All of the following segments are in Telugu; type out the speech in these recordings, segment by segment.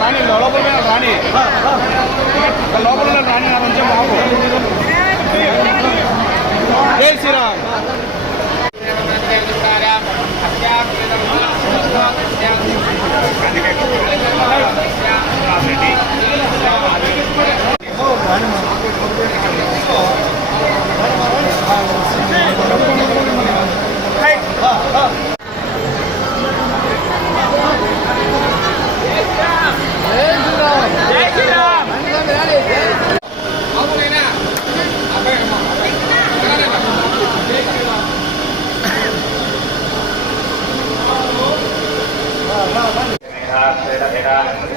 రాని లోపల రాని. లోపల నా కొంచెం బాబు శ్రీరామ్.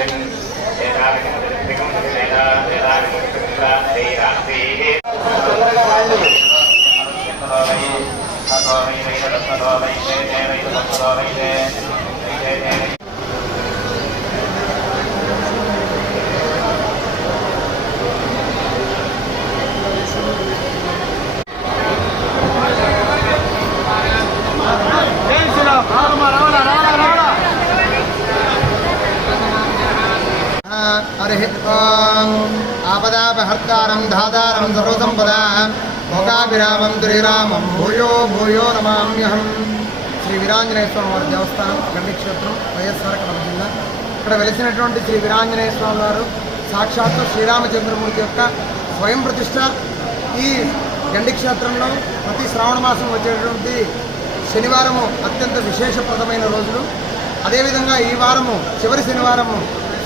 జై హరి ఓం ఆపదాపహర్తారం ధాతారం సర్వసంపద భోగాభిరామం దురిరామం భూయో భూయో నమామ్యహం. శ్రీ వీరాంజనేయ స్వామి వారి దేవస్థానం గండిక్షేత్రం వైఎస్ఆర్ కడప జిల్లా. ఇక్కడ వెలిసినటువంటి శ్రీ వీరాంజనేయ స్వామి వారు సాక్షాత్తు శ్రీరామచంద్రమూర్తి యొక్క స్వయం ప్రతిష్ట. ఈ గండిక్షేత్రంలో ప్రతి శ్రావణ మాసం వచ్చేటువంటి శనివారము అత్యంత విశేషప్రదమైన రోజులు. అదేవిధంగా ఈ వారము చివరి శనివారము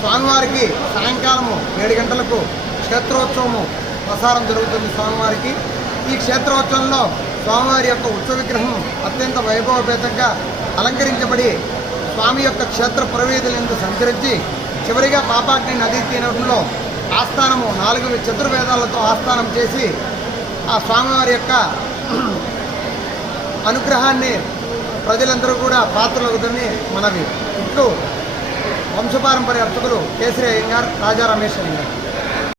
స్వామివారికి సాయంకాలము ఏడు గంటలకు క్షేత్రోత్సవము ప్రసారం జరుగుతుంది స్వామివారికి. ఈ క్షేత్రోత్సవంలో స్వామివారి యొక్క ఉత్సవ విగ్రహం అత్యంత వైభవపేతంగా అలంకరించబడి స్వామి యొక్క క్షేత్ర ప్రవేదులందు సంచరించి చివరిగా పాపాగ్ని నదీ తీరంలో ఆస్థానము నాలుగు చతుర్వేదాలతో ఆస్థానం చేసి ఆ స్వామివారి యొక్క అనుగ్రహాన్ని ప్రజలందరూ కూడా పాత్రలవుతుందని మనవి. ఇట్లు వంశపారంపర్య అర్చకులు కేసరి అయ్యంగారు రాజా రమేష్ అయ్యంగార్